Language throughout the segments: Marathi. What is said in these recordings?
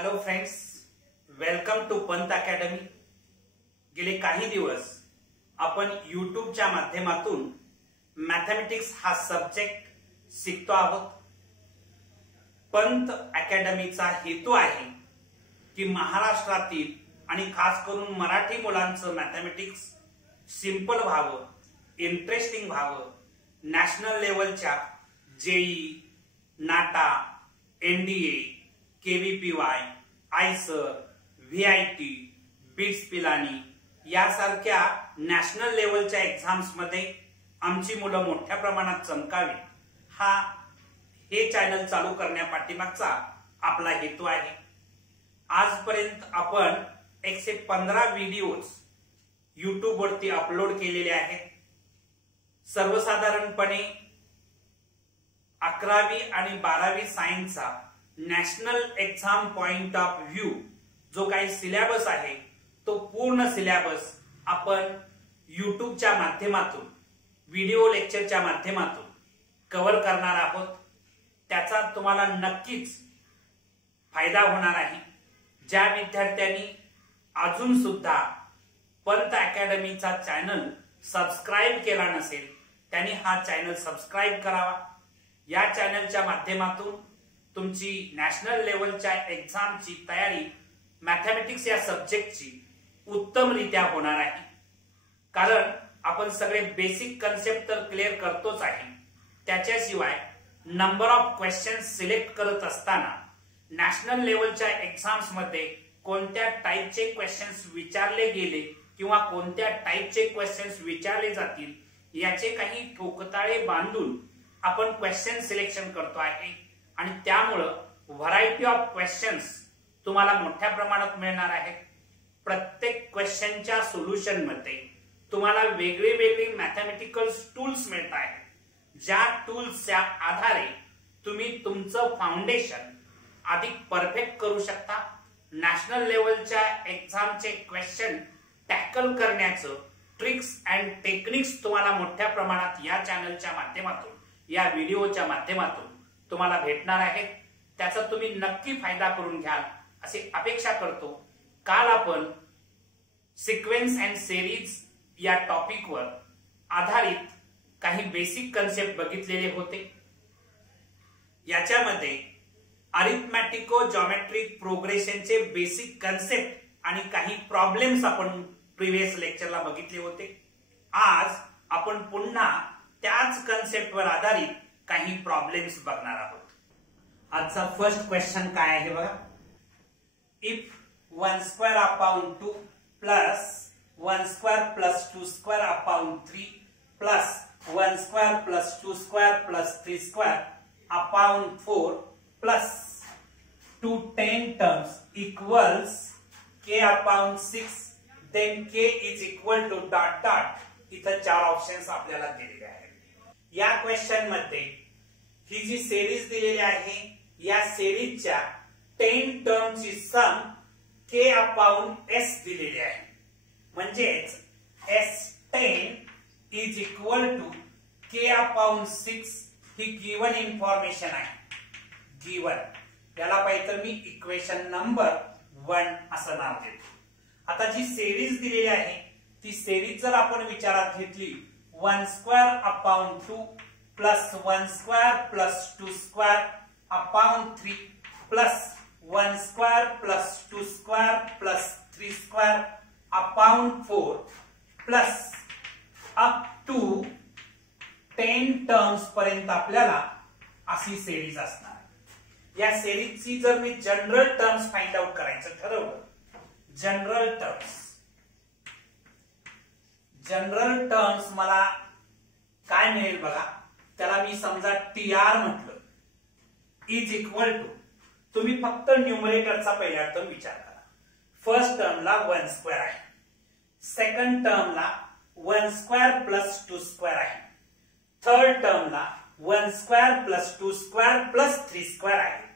Hello friends, welcome to Pant Academy. गेले काही दिवस आपण यूट्यूबच्या माध्यमातून मॅथमॅटिक्स हा सब्जेक्ट शिकतो आहोत। पंत अकॅडमीचा हेतू आहे की महाराष्ट्रातील आणि खास करून मराठी मुलांचं मॅथमॅटिक्स सिंपल व्हावं, इंटरेस्टिंग व्हावं, नॅशनल लेवलच्या जेई, नाटा, NDA, केव्हीपीवाय, IISER, VIT, bits Pilani यासारख्या नॅशनल लेवलच्या एक्झाम्स मध्ये आमची मुलं मोठ्या प्रमाणात चमकावी, हे चॅनल चालू करण्यापाठीमागचा आपला हेतू आहे। आजपर्यंत आपण 115 व्हिडिओज यूट्यूब वरती अपलोड केलेले आहेत। सर्वसाधारणपणे 11वी आणि 12वी सायन्सचा national exam point of view जो काही सिलेबस आहे तो पूर्ण सिलेबस आपण यूट्यूबच्या माध्यमातून, व्हिडिओ लेक्चरच्या माध्यमातून कव्हर करणार आहोत। त्याचा तुम्हाला नक्कीच फायदा होणार आहे। ज्या विद्यार्थ्यांनी अजून सुद्धा पंत अकॅडमीचा चॅनल सबस्क्राइब केला नसेल त्यांनी हा चॅनल सबस्क्राइब करावा। या चॅनलच्या माध्यमातून तुमची नॅशनल लेवलच्या एक्झामची तयारी मॅथमॅटिक्स या सब्जेक्टची उत्तमरित्या होणार आहे। कारण आपण सगळे बेसिक कन्सेप्ट तर क्लिअर करतोच आहे, त्याच्याशिवाय नंबर ऑफ क्वेश्चन्स सिलेक्ट करत असताना नॅशनल लेवलच्या एक्झाम्स मध्ये कोणत्या टाइपचे क्वेश्चन्स विचारले गेले किंवा कोणत्या टाइपचे क्वेश्चन्स विचारले जातील याचे काही ठोकताळे बांधून आपण क्वेश्चन सिलेक्शन करतो आहे आणि त्यामुळे व्हरायटी ऑफ क्वेश्चन्स तुम्हाला मोठ्या प्रमाणात मिळणार आहेत। प्रत्येक क्वेश्चनच्या सोल्युशन मध्ये तुम्हाला वेगवेगळे मॅथमॅटिकल टूल्स मिळत आहेत, ज्या टूल्सच्या आधारे तुम्ही तुमचं फाउंडेशन अधिक परफेक्ट करू शकता। नॅशनल लेवलच्या एक्झामचे क्वेश्चन टॅकल करण्याचं ट्रिक्स अँड टेक्निक्स तुम्हाला मोठ्या प्रमाणात या चॅनलच्या माध्यमातून, या व्हिडिओच्या माध्यमातून तुम्हाला भेटणार आहेत। त्याचा तुम्ही नक्की फायदा करून घ्याल अशी अपेक्षा करतो। काल आपण सिक्वेन्स अँड सिरीज या टॉपिकवर आधारित काही बेसिक कन्सेप्ट बघितलेले होते। याच्यामध्ये अरिथमॅटिको जॉमेट्रिक प्रोग्रेशनचे बेसिक कन्सेप्ट आणि काही प्रॉब्लेम्स आपण प्रिव्हियस लेक्चरला बघितले होते। आज आपण पुन्हा त्याच कन्सेप्टवर आधारित काही प्रॉब्लेम्स बघणार आहोत। आजचा फर्स्ट क्वेश्चन काय आहे बघा। If 1 square upon 2 plus 1 square plus 2 square upon 3 plus 1 square plus 2 square plus 3 square upon 4 plus 2 10 terms equals k upon 6 then k is equal to dot dot। इथं 4 ऑप्शन्स आपल्याला दिलेले आहेत। या क्वेश्चन मध्ये ही जी सिरीज दिलेली आहे या सिरीजच्या 10 टर्मची सम k अपॉन s दिलेली आहे, म्हणजेच s10 is equal to k upon 6 he given information आहे। गिवन याला पाहिजे तर मी इक्वेशन नंबर 1 असं नाव देतो। आता जी सिरीज दिलेली आहे ती सिरीज जर आपण विचारात घेतली 1 square upon 2 plus 1 square plus 2 square upon 3 plus 1 square plus 2 square plus 3 square upon 4 plus up to 10 terms पर्यंत आपल्याला अशी सिरीज असणार। या सिरीजची जर मी जनरल टर्म्स फाइंड आउट करायचं ठरवलं, जनरल टर्म्स मला काय मिळेल बघा। त्याला मी समजा TR म्हटलं, इज इक्वल टू, तुम्ही फक्त न्यूमरेटरचा पहिला टर्म विचार करा। फर्स्ट टर्मला 1 स्क्वेअर आहे, सेकंड टर्मला 1 स्क्वेअर प्लस 2 स्क्वेअर आहे, थर्ड टर्मला 1 square plus 2 square plus 3 square आहे।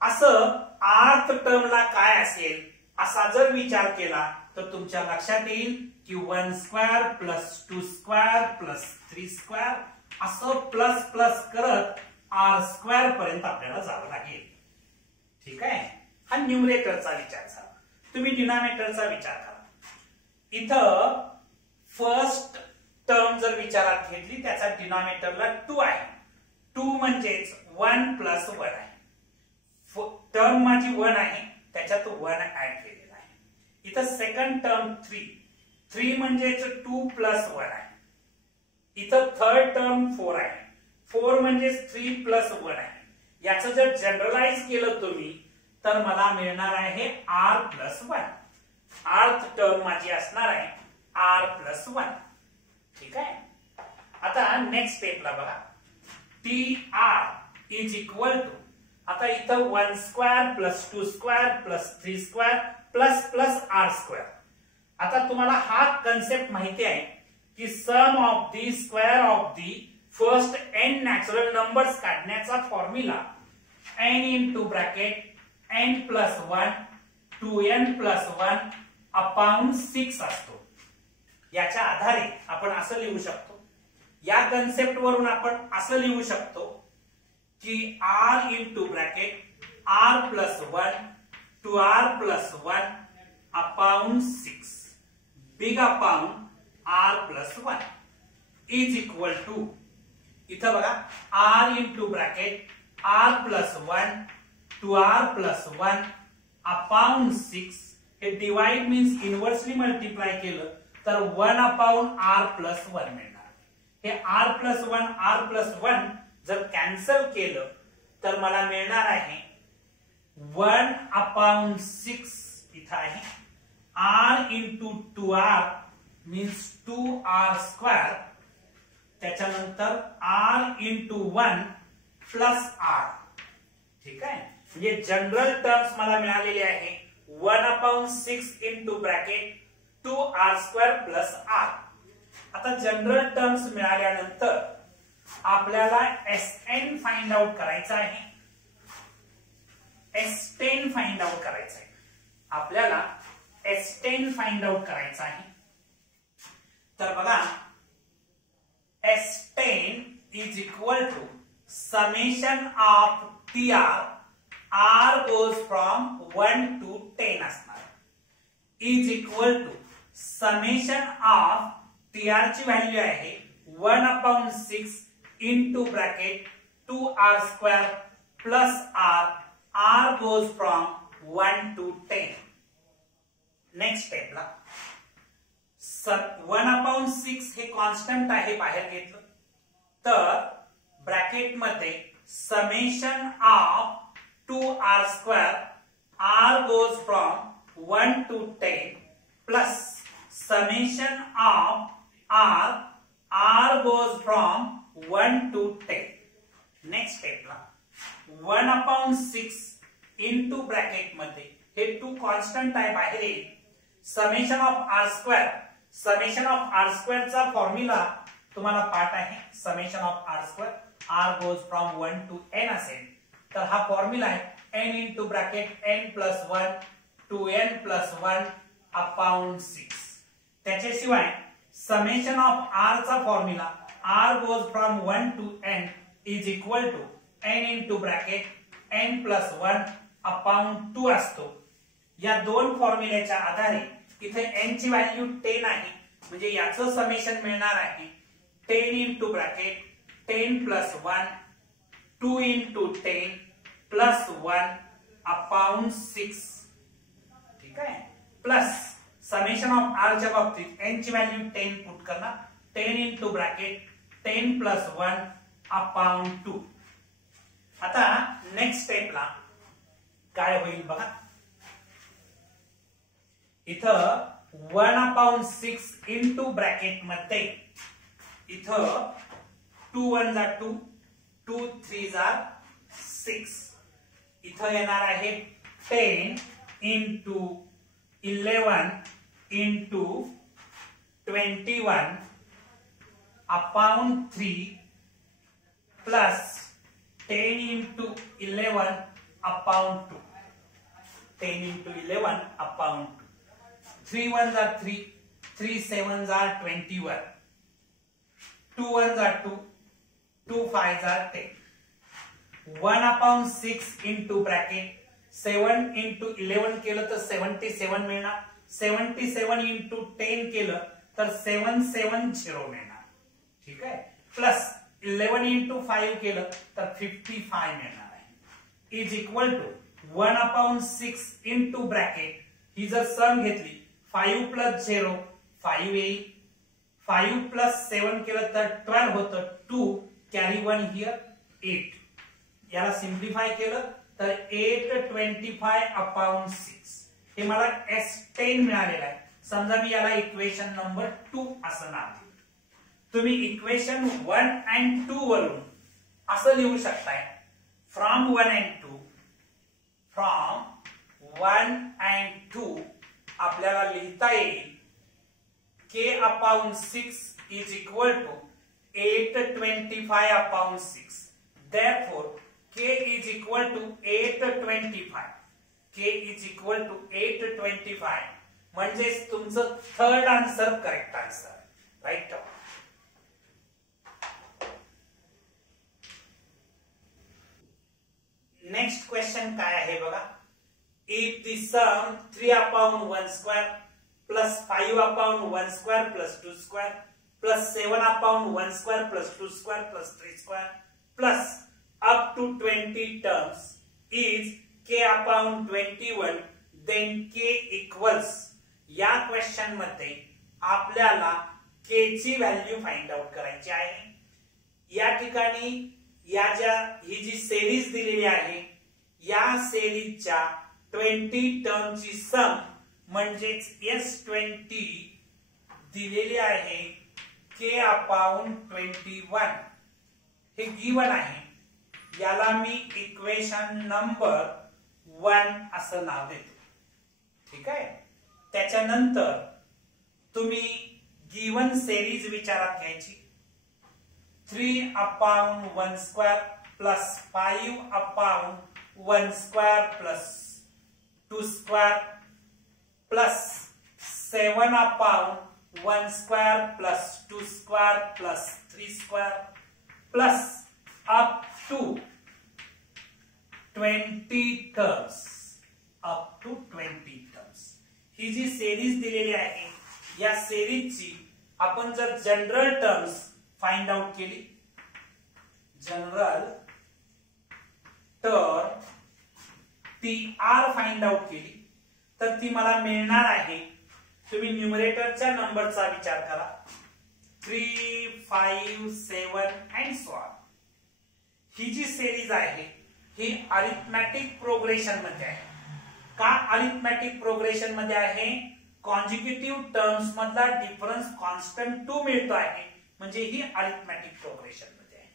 असं आर्थ टर्मला काय असेल असा जर विचार केला तर तुमच्या लक्षात येईल की 1 square plus 2 square plus 3 square असं प्लस प्लस करत r स्क्वेअर पर्यंत आपल्याला जावं लागेल। ठीक आहे, हा न्यूमरेटरचा विचार झाला. तुम्ही डिनॉमिनेटरचा विचार करा. इथं फर्स्ट टर्म जर विचारात घेतली त्याचा डिनॉमिनेटरला 2 आहे. 2 म्हणजेच 1 प्लस 1 आहे. टर्म माझी 1 आहे त्याच्यात 1 ऍड केलेला आहे. इथं सेकंड टर्म 3 म्हणजेच 2 प्लस 1 आहे. इथं थर्ड टर्म 4 आहे. 4 म्हणजेच 3 प्लस 1 आहे. याचं जर जनरलाइज केलं तुम्ही तर मला मिळणार आहे r प्लस 1. आर्थ टर्म माझी असणार आहे r प्लस 1. ठीक आहे. आता नेक्स्ट स्टेपला बघा. tr इज इक्वल टू, आता इथं 1 square plus 2 square plus 3 square plus plus r square. आता तुम्हाला हा कन्सेप्ट माहिती आहे की sum of the square of the first n natural numbers काढण्याचा formula n into bracket n plus 1 2n plus 1 upon 6 असतो. याच्या आधारे आपण असं लिहू शकतो, या कन्सेप्ट वरून आपण असं लिहू शकतो की r into bracket r plus 1 2r plus 1 upon 6 big upon r plus 1 is equal to, इथं बघा r into bracket r plus 1 2r plus 1 upon 6. हे डिवाइड मीन्स इनवर्सली मल्टिप्लाय केलं तर 1 अपॉन r प्लस 1 मिळणार. हे r प्लस 1 r प्लस 1 जर कॅन्सल केलं तर मला मिळणार आहे 1 अपॉन 6. इथं आहे r into 2r means 2r square, त्याच्यानंतर r इंटू 1 प्लस r. ठीक आहे. म्हणजे जनरल टर्म्स मला मिळालेले आहे 1 upon 6 into bracket 2r square plus r. आता जनरल टर्म्स मिळाल्यानंतर आपल्याला Sn फाइंड आउट करायचा आहे. S10 फाइंड आउट करायचा आहे. आपल्याला S10 फाइंड आउट करायचा आहे. तर बघा S10 is equal to summation of tr, r goes from 1 to 10 असणार, is equal to summation of tr ची व्हॅल्यू आहे 1 upon 6 into bracket 2r square plus r, r goes from 1 to 10. Next स्टेपला 1 अपॉन 6 हे कॉन्स्टंट आहे, बाहेर घेतलं तर ब्रॅकेट मध्ये summation of 2r square, r goes from 1 to 10 plus summation of r, r goes from 1 to 10. Next स्टेपला 1 अपॉन 6 इंटू ब्रॅकेट मध्ये हे 2 कॉन्स्टंट आहे, बाहेर येईल. Summation of r square, summation of r square चा फॉर्म्युला तुम्हाला पाठ आहे. Summation of r square r goes from 1 to n असेल तर हा फॉर्म्युला आहे n into bracket n plus 1 2n plus 1 upon 6. त्याच्याशिवाय समेशन ऑफ r चा formula r goes from 1 to n is equal to n into bracket n plus 1 upon 2 असतो. या दोन फॉर्म्युल्याच्या आधारे इथे n ची व्हॅल्यू 10 आहे, म्हणजे याचं समेशन मिळणार आहे 10 into bracket 10 plus 1 2 into 10 plus 1 upon 6. ठीक आहे. प्लस समेशन ऑफ r च्या बाबतीत n ची व्हॅल्यू 10 पुट करणार, 10 इंटू ब्रॅकेट 10 प्लस 1 अपॉन 2. आता नेक्स्ट स्टेपला काय होईल बघा. इथं 1 अपॉन 6 इंटू ब्रॅकेट मध्ये इथं 2 1 जा 2 2 3 जा 6. इथं येणार आहे 10 into 11 into 21 upon 3 plus 10 into 11 upon 2. 10 into 11 upon 2. 3 1 जा 3 3 7 जा 21 2 1 जा 2 2 5 जा 10. 1 अपॉन 6 इंटू ब्रॅकेट 7 इंटू 11 केलं तर 77 मिळणार. 77 इंटू 10 केलं तर 770 मिळणार. ठीक आहे. प्लस 11 इंटू 5 केलं तर 55 मिळणार आहे. Is equal to 1/6 into bracket ही जर सम घेतली 5 प्लस 0 5 येईल. 5 प्लस 7 केलं तर 12 होतं. 2 कॅरी 1 हिअर 8. याला सिम्प्लिफाय केलं तर 825/6 हे मला S10 मिळालेलं आहे. समजा मी याला इक्वेशन नंबर 2 असं नाव दिलं. तुम्ही इक्वेशन 1 and 2 वरून असं लिहू शकताय. फ्रॉम 1 and 2 आपल्याला लिहिता येईल K/6 is equal to 825/6. Therefore, K is equal to 825. K is equal to 825. म्हणजेच तुमचं third answer correct answer. Right. Next question काय आहे बघा. If the sum 3/1² plus 5/1² plus 2² plus 7/1² plus 2² plus 3² plus up to 20 terms is K/21, then K equals. या क्वेश्चन मध्ये आपल्याला K ची व्हॅल्यू फाइंड आउट करायची आहे. या ठिकाणी ही जी सिरीज दिलेली आहे या सिरीजच्या 20 टर्मची सम म्हणजेच S20 दिलेली आहे K/21. हे गिवन आहे. याला मी इक्वेशन नंबर 1 असं नाव देतो. ठीक आहे. त्याच्यानंतर तुम्ही गिवन सिरीज विचारात घ्यायची. 3/1² plus 5/1² plus 2² plus 7/1² plus 2² plus 3² plus up to 20 terms. up to 20 terms. ही जी सिरीज दिलेली आहे या सिरीजची आपण जर जनरल टर्म्स फाइंड आउट केली, general term TR find out केली तर ती मला मिळणार आहे. तुम्ही न्यूमरेटरच्या नंबरचा विचार करा. 3, 5, 7 and so on. ही जी सिरीज आहे ही अरिथमॅटिक प्रोग्रेशन मध्ये आहे. का अरिथमॅटिक प्रोग्रेशन मध्ये आहे? कॉन्जिक्युटिव्ह टर्म्स मधला डिफरन्स कॉन्स्टंट 2 मिळतो आहे म्हणजे ही अरिथमॅटिक प्रोग्रेशन मध्ये आहे.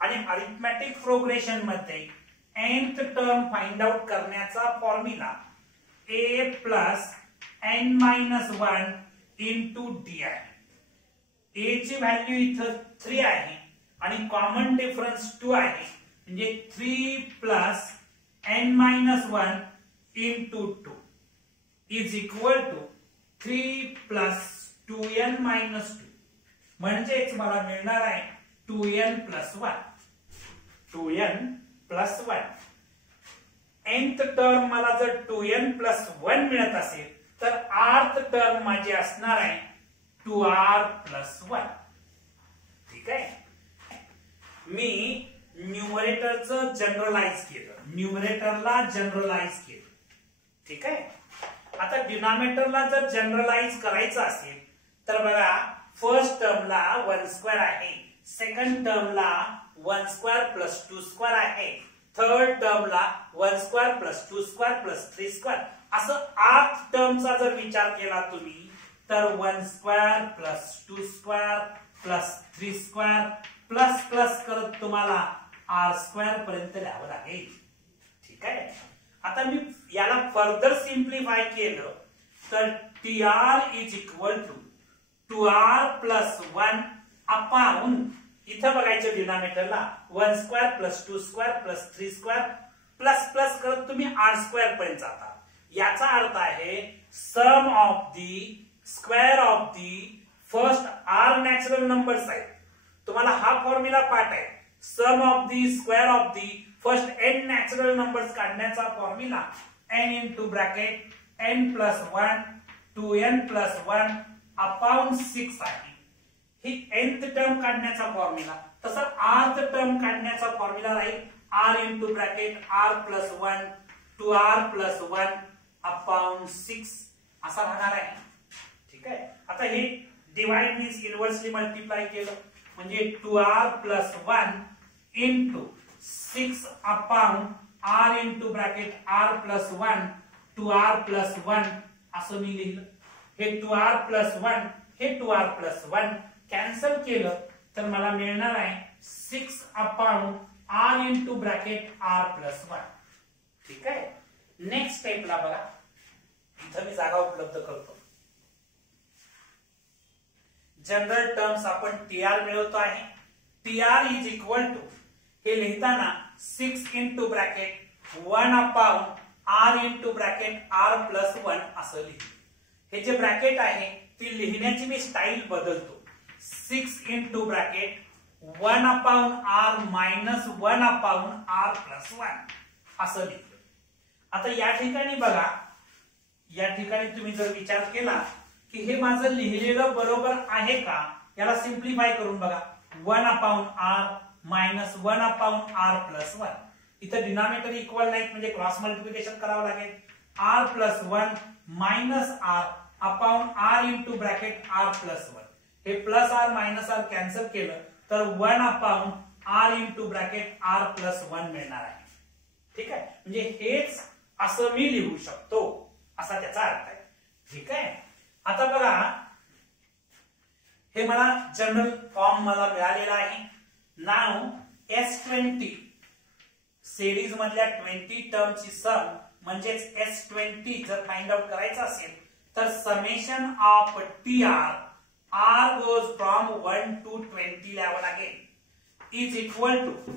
आणि अरिथमॅटिक प्रोग्रेशन मध्ये nth टर्म फाइंड आउट करण्याचा formula a plus n-1 into d आहे. a ची व्हॅल्यू इथं 3 आहे आणि कॉमन डिफरन्स 2 आहे म्हणजे 3 plus n-1 into 2 is equal to 3 plus 2n-2 म्हणजेच मला मिळणार आहे 2n plus 1. 2n plus 1. nth term मला जर 2n plus 1 मिळत असेल तर rth टर्म माझी असणार आहे 2r plus 1. ठीक आहे. मी न्यूमरेटरचं जनरलाइज केलं, न्यूमरेटरला जनरलाइज केलं. ठीक आहे. आता डिनॉमिनेटरला जर जनरलाइज करायचं असेल तर बघा फर्स्ट टर्मला 1² आहे, सेकंड टर्मला 1² plus 2² आहे, थर्ड टर्मला 1² plus 2² plus 3² असं 8 टर्मचा जर विचार केला तुम्ही तर 1² plus 2² plus 3² प्लस प्लस करत तुम्हाला r² पर्यंत लिहावं लागेल. ठीक आहे. आता मी याला फर्दर सिंप्लिफाय केलं तर TR is equal to 2r plus 1 upon इथं बघायचं डिनॉमिनेटरला 1² plus 2² plus 3² प्लस प्लस करत तुम्ही r² पर्यंत जाता. याचा अर्थ आहे sum of the square of the first r natural numbers आहे. तुम्हाला हा फॉर्म्युला पाठ आहे. Sum of the square of the first n natural numbers काढण्याचा formula n into bracket n plus 1 2n plus 1 upon 6 आहे. ही nth टर्म काढण्याचा फॉर्म्युला. तसं rth टर्म काढण्याचा फॉर्म्युला राहील r into bracket r plus 1 2r plus 1 upon 6 असा राहणार आहे. ठीक आहे. आता हे डिवाइड मीन्स इनव्हर्सली मल्टिप्लाय केलं म्हणजे 2r plus 1 into 6 upon r into bracket r plus 1 2r plus 1 असं मी लिहिलं. हे 2r प्लस 1 हे 2r प्लस 1 कॅन्सल केलं तर मला मिळणार आहे 6 upon r into bracket r plus 1. ठीक आहे. नेक्स्ट स्टेपला बघा, इथं मी जागा उपलब्ध करतो. जनरल टर्म्स आपण TR मिळवतो आहे. TR इज इक्वल टू हे लिहिताना 6 into bracket 1 upon r into bracket r plus 1 असं लिहितो. हे जे ब्रॅकेट आहे ती लिहिण्याची मी स्टाईल बदलतो. 6 into bracket 1 upon r minus 1 upon r plus 1 असं लिहितो. आता या ठिकाणी बघा, या ठिकाणी तुम्ही जर विचार केला की हे माझं लिहिलेलं बरोबर आहे का, याला सिंप्लिफाय करून बघा. 1 upon r minus 1 upon r plus 1. इथं डिनॉमिनेटर इक्वल नाहीत म्हणजे क्रॉस मल्टिप्लिकेशन करावं लागेल. r plus 1 minus r upon r into bracket r plus 1. हे plus r minus r cancel केलं तर 1 upon r into bracket r plus 1 मिळणार आहे. ठीक आहे. म्हणजे हेच असं मी लिहू शकतो असा त्याचा अर्थ आहे. ठीक आहे. आता बघा, हे मला जनरल फॉर्म मला मिळालेला आहे. नाव S20 सिरीज मधल्या 20 टर्मची सम म्हणजेच S20 जर फाइंड आउट करायचं असेल तर summation of TR R goes from 1 to 20 लिहावं लागेल is equal to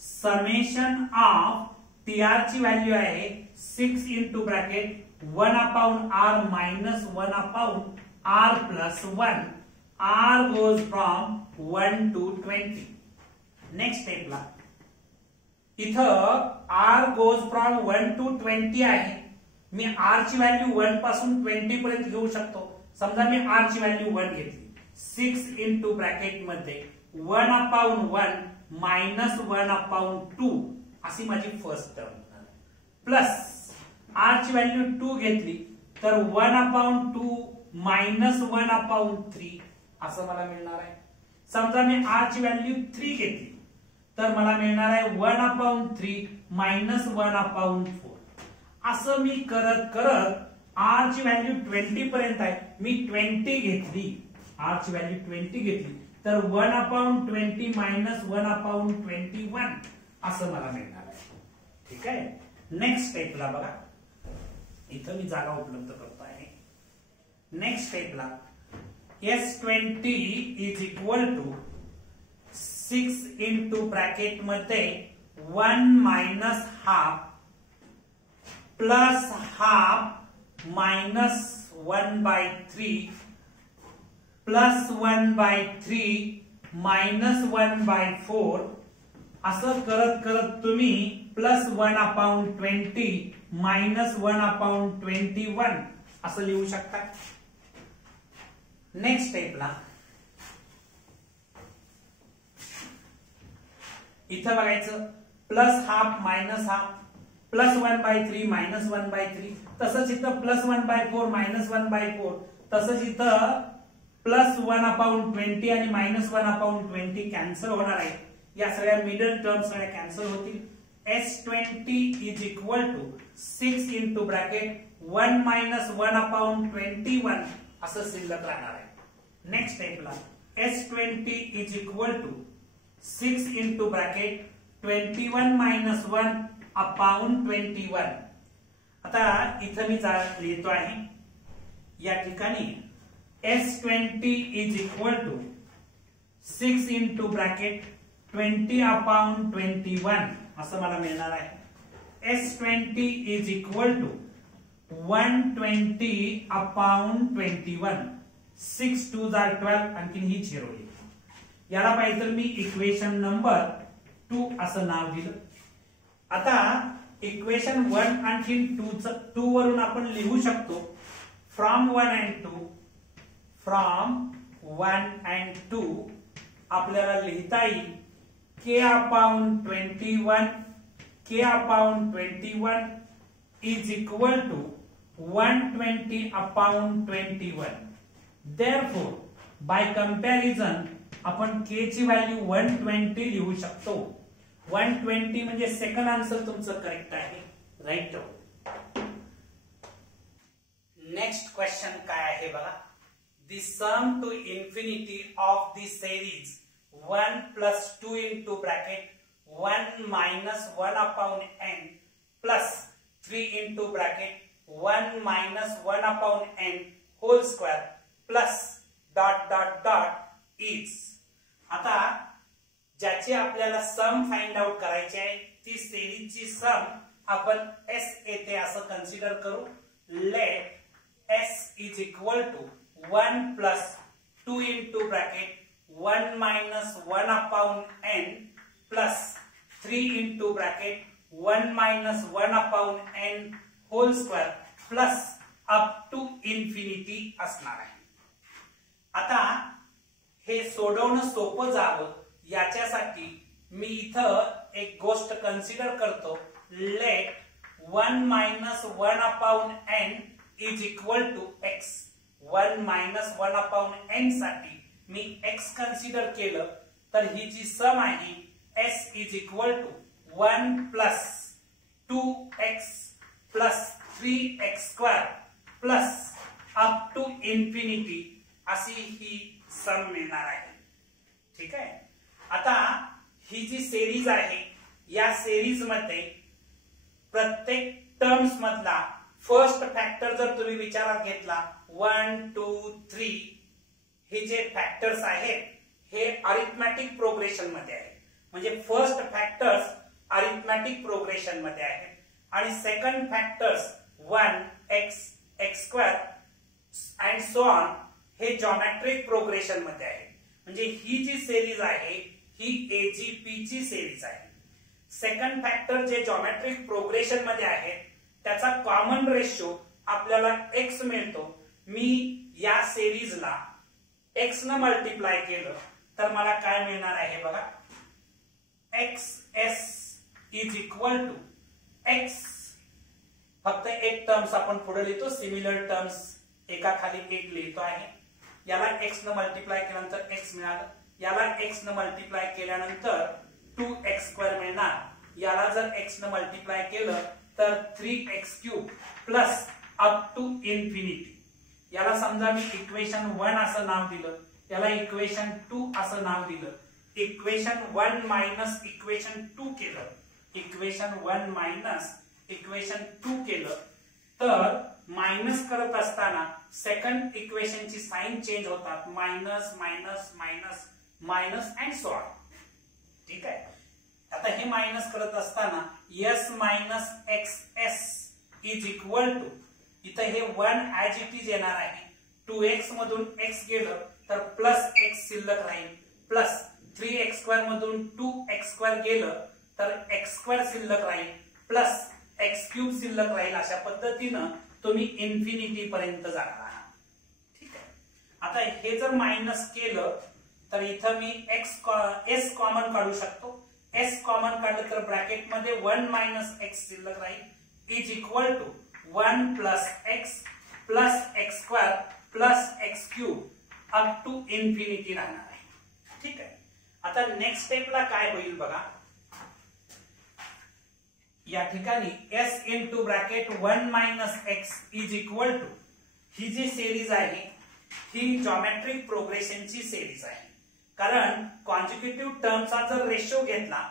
summation of TR ची व्हॅल्यू आहे 6 into bracket 1 upon r minus 1 upon r plus 1. R goes from 1 to 20. Next स्टेपला इथं r goes from 1 to 20 आहे. मी r ची व्हॅल्यू 1 पासून 20 पर्यंत घेऊ शकतो. समजा मी r ची व्हॅल्यू 1 घेतली. 6 इंटू ब्रॅकेट मध्ये 1 अपॉन 1 मायनस 1 अपॉन 2 अशी माझी फर्स्ट टर्म. प्लस r ची व्हॅल्यू 2 घेतली तर 1 अपॉन 2 मायनस 1 अपॉन 3 असं मला मिळणार आहे. समजा मी r ची व्हॅल्यू 3 घेतली तर मला मिळणार आहे 1 अपॉन 3 मायनस 1 अपॉन 4. असं मी करत करत r ची व्हॅल्यू 20 पर्यंत आहे. मी 20 घेतली, r ची व्हॅल्यू 20 घेतली तर 1 अपॉन 20 मायनस 1 अपॉन 21 असं मला मिळणार आहे. ठीक आहे. नेक्स्ट स्टेपला बघा, इथं मी जागा उपलब्ध करतो आहे. नेक्स्ट स्टेपला S20 is equal to 6 into bracket मध्ये 1 minus half plus half minus 1/3 plus 1/3 minus 1/4 असं करत करत तुम्ही प्लस 1 अपॉन 20 मायनस 1 अपॉन 21 असं लिहू शकता. नेक्स्ट स्टेपला इथं बघायचं plus half minus half plus 1/3 minus 1/3. तसंच इथं प्लस 1/4 मायनस 1/4. तसंच इथं प्लस 1 अपॉन 20 आणि मायनस 1 अपॉन 20 कॅन्सल होणार आहे. या सगळ्या मिडल टर्म सगळ्या कॅन्सल होतील. S20 is equal to 6 into bracket 1 minus 1 upon 21 असं शिल्लक राहणार आहे. नेक्स्ट स्टेपला S20 is equal to 6 into bracket 21 minus 1 upon 21. आता इथं मी लिहितो आहे या ठिकाणी S20 is equal to 6 into bracket 20 upon 21 असं मला मिळणार आहे. S20 is equal to 120 upon 21. 6 2 12 आणखी ही 0 येईल. याला पाहिजे तर मी इक्वेशन नंबर 2 असं नाव दिलं. आता इक्वेशन 1 आणि 2 वरून आपण लिहू शकतो फ्रॉम 1 and 2 आपल्याला लिहिता येईल k upon 21 is equal to 120 upon 21. Therefore, by comparison आपण k ची व्हॅल्यू 120 लिहू शकतो. 120 म्हणजे सेकंड आन्सर तुमचं करेक्ट आहे. राईट. नेक्स्ट क्वेश्चन काय आहे बघा. The sum to infinity of the series 1 plus 2 into bracket 1 minus 1 upon n plus 3 into bracket 1 minus 1 upon n whole square plus dot dot dot is. आता ज्याची आपल्याला सम फाइंड आउट करायची आहे ती सेरीजची सम आपण s येते असं कन्सिडर करू. Let s is equal to 1 plus 2 into bracket 1 minus 1 upon n plus 3 into bracket 1 minus 1 upon n whole square plus up to infinity असणार आहे. आता हे सोडवणं सोपं जावं याच्यासाठी मी इथं एक गोष्ट कन्सिडर करतो. Let 1 minus 1 upon n is equal to x. 1 minus 1 upon n साठी मी x कन्सिडर केलं तर ही जी सम आहे s is equal to 1 plus 2x plus 3x square plus up to infinity अशी ही सम मिळणार आहे. ठीक आहे. आता ही जी सेरीज आहे या सेरीज मध्ये प्रत्येक टर्म्स मधला फर्स्ट फॅक्टर जर तुम्ही विचारात घेतला 1 2 3 हे जे फॅक्टर्स आहेत हे अरिथमॅटिक प्रोग्रेशन मध्ये आहेत. म्हणजे फर्स्ट फॅक्टर्स अरिथमॅटिक प्रोग्रेशन मध्ये आहेत आणि second factors 1x x square and so on हे जॉमेट्रिक प्रोग्रेशन मध्ये आहे. म्हणजे ही जी सेरीज आहे ही AGP ची सेरीज आहे. सेकंड फॅक्टर जे जॉमेट्रिक प्रोग्रेशन मध्ये आहे त्याचा कॉमन रेशो आपल्याला x मिळतो. मी या सेरीजला x न मल्टिप्लाय केलं तर मला काय मिळणार आहे बघा. xs is equal to x. फक्त एक टर्म्स आपण पुढे लिहितो. सिमिलर टर्म्स एका खाली एक लिहितो आहे. याला x न मल्टिप्लाय केल्यानंतर x मिळालं. याला x न मल्टिप्लाय केल्यानंतर 2x स्क्वेअर मिळणार. याला जर x न मल्टिप्लाय केलं तर 3x cube plus up to infinity. याला समजा मी इक्वेशन 1 असं नाव दिलं. याला इक्वेशन 2 असं नाव दिलं. इक्वेशन 1 मायनस इक्वेशन 2 केलं. इक्वेशन 1 मायनस इक्वेशन 2 केलं तर मायनस करत असताना सेकंड इक्वेशनची साइन चेंज होतात. Minus minus minus minus and so on. ठीक आहे. आता हे मायनस करत असताना s minus xs is equal to इथं हे 1 ऍज इट इज येणार आहे. 2x मधून x गेलं तर प्लस x शिल्लक राहील प्लस 3x स्क्वेअर मधून 2x स्क्वेअर गेलं तर x स्क्वेअर शिल्लक राहील प्लस x क्यूब शिल्लक राहील. अशा पद्धतीनं तुम्ही इन्फिनिटी पर्यंत जाणार आहात. ठीक आहे. आता हे जर मायनस केलं तर इथं मी s कॉमन काढू शकतो. s कॉमन काढलं तर ब्रॅकेट मध्ये 1 मायनस x शिल्लक राहील is equal to 1 plus x square plus x cube up to infinity राहणार आहे. ठीक आहे. आता नेक्स्ट स्टेपला काय होईल बघा. या ठिकाणी s into bracket 1 minus x is equal to ही जी सेरीज आहे ही जॉमेट्रिक प्रोग्रेशनची सेरीज आहे. कारण कॉन्जिक्युटिव्ह टर्मचा जर रेशो घेतला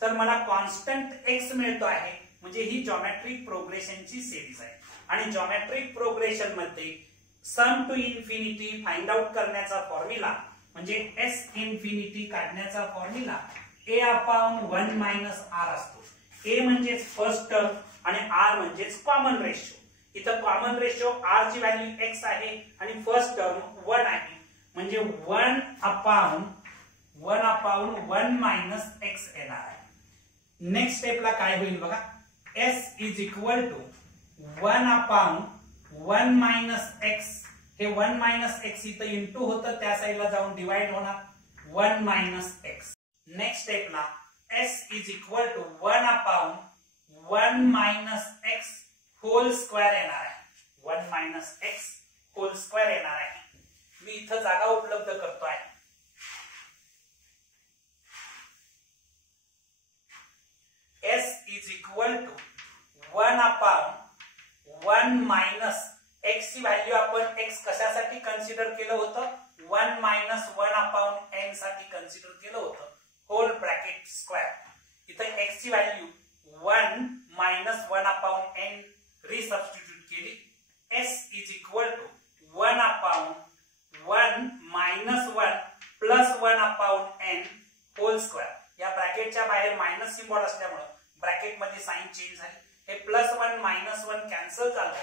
तर मला कॉन्स्टंट x मिळतो आहे. म्हणजे ही जॉमेट्रिक प्रोग्रेशनची सेरीज आहे. आणि जॉमेट्रिक प्रोग्रेशन मध्ये सम टू इन्फिनिटी फाइंड आउट करण्याचा फॉर्म्युला म्हणजे s इन्फिनिटी काढण्याचा formula a upon 1 minus r असतो. a म्हणजे फर्स्ट टर्म आणि r म्हणजे कॉमन रेशो. इथं कॉमन रेशो r ची व्हॅल्यू x आहे आणि फर्स्ट टर्म 1 आहे. म्हणजे 1 अपॉन 1 मायनस x येणार आहे. नेक्स्ट स्टेपला काय होईल बघा, S is equal to 1/1 minus X, हे 1 मायनस एक्स इथं इंटू होतं, त्या साईडला जाऊन डिवाइड होणार 1 मायनस एक्स. नेक्स्ट स्टेपला S is equal to 1/1 minus X whole square येणार आहे. 1 मायनस एक्स होल स्क्वेअर येणार आहे. मी इथं जागा उपलब्ध करतोय. S is equal to 1/1 minus X ची व्हॅल्यू आपण एक्स कशासाठी कन्सिडर केलं होतं, 1 मायनस 1/n साठी कन्सिडर केलं होतं, होल ब्रॅकेट स्क्वेअर. इथं एक्स ची व्हॅल्यू 1 मायनस 1/n रिसबस्टिट्यूट केली. S is equal to 1/1 minus 1 plus 1/n whole square. या ब्रॅकेटच्या बाहेर मायनस सिम्बॉल असल्यामुळे ब्रॅकेट मध्ये साइन चेंज झाली. हे +1 -1 कॅन्सल झालं,